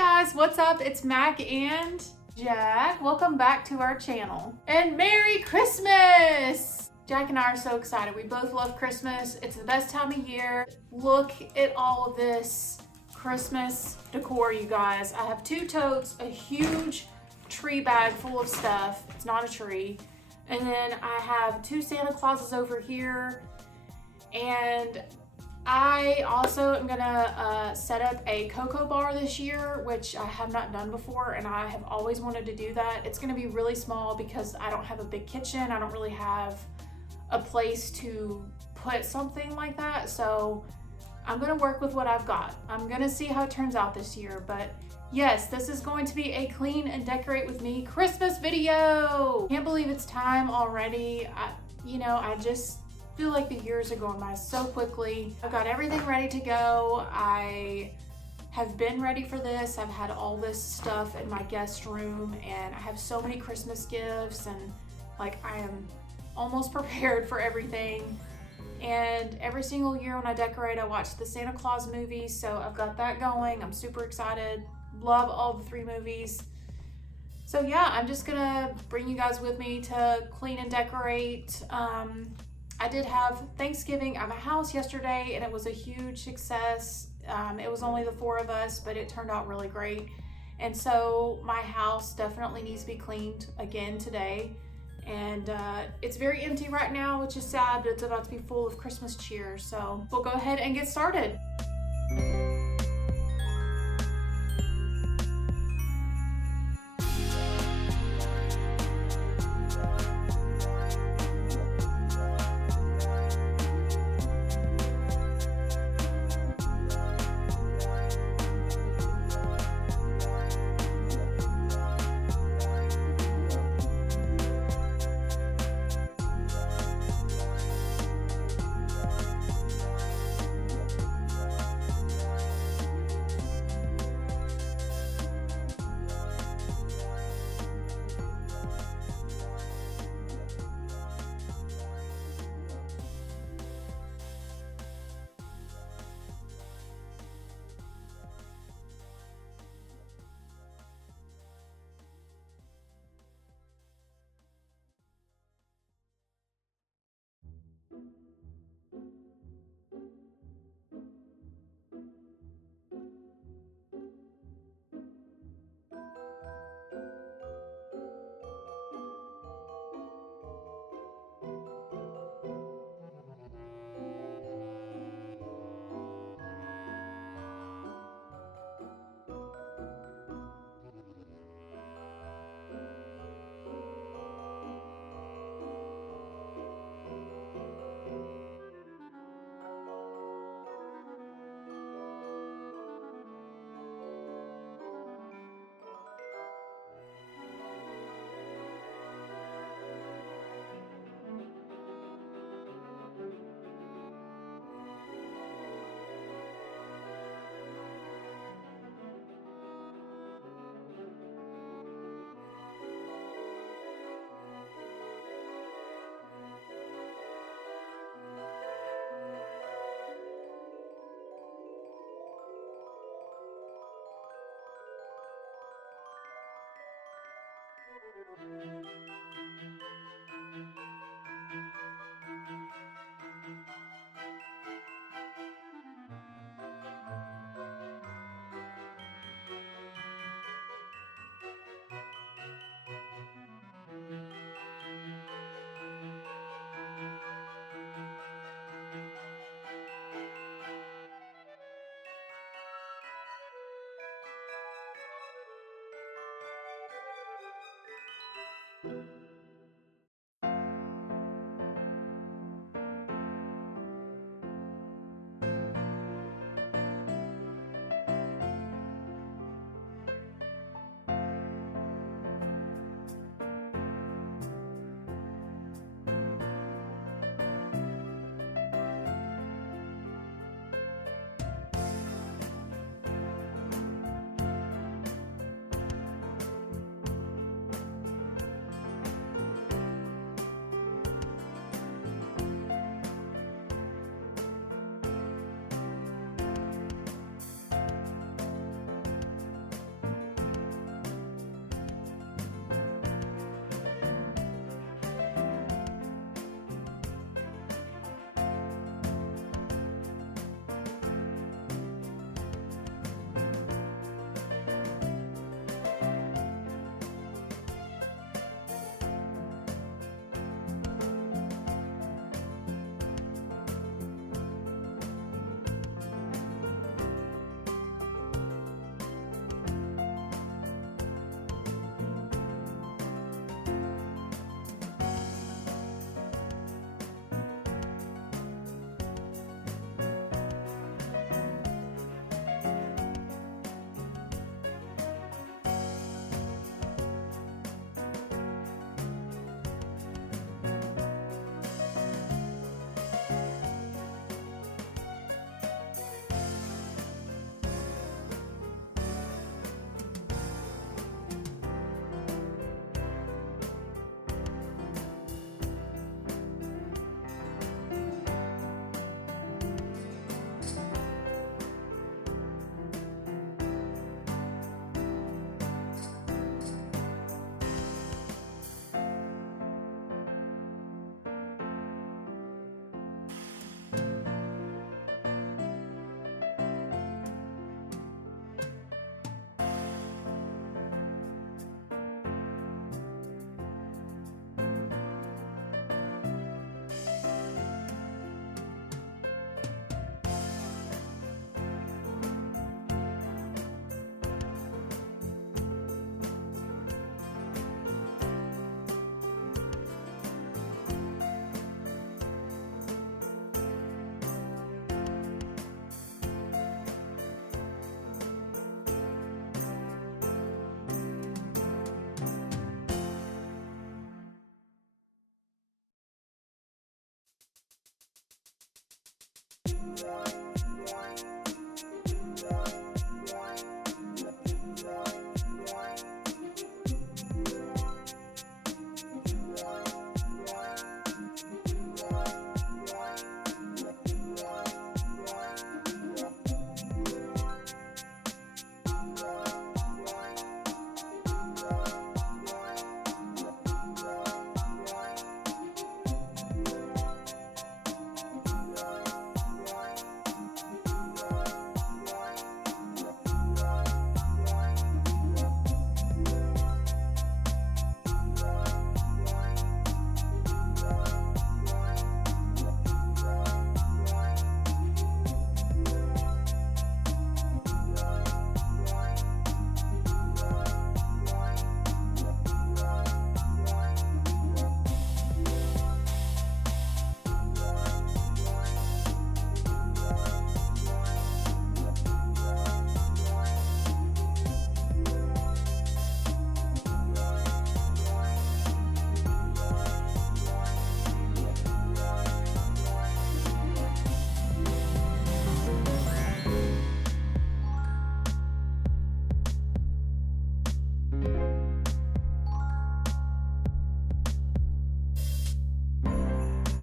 guys, what's up? It's Mac and Jack. Welcome back to our channel. And Merry Christmas! Jack and I are so excited. We both love Christmas. It's the best time of year. Look at all of this Christmas decor, you guys. I have 2 totes, a huge tree bag full of stuff. It's not a tree. And then I have 2 Santa Clauses over here. And I also am gonna set up a cocoa bar this year, which I have not done before, and I have always wanted to do that. It's gonna be really small because I don't have a big kitchen. I don't really have a place to put something like that, so I'm gonna work with what I've got. I'm gonna see how it turns out this year, but yes, this is going to be a clean and decorate with me Christmas video. Can't believe it's time already. I just feel like the years are going by so quickly. I've got everything ready to go. I have been ready for this. I've had all this stuff in my guest room, and I have so many Christmas gifts, and I am almost prepared for everything. And every single year when I decorate, I watch the Santa Claus movies, so I've got that going. I'm super excited. Love all the 3 movies. So yeah, I'm just gonna bring you guys with me to clean and decorate. I did have Thanksgiving at my house yesterday, and it was a huge success. It was only the 4 of us, but it turned out really great. And so my house definitely needs to be cleaned again today. And it's very empty right now, which is sad, but it's about to be full of Christmas cheer. So we'll go ahead and get started.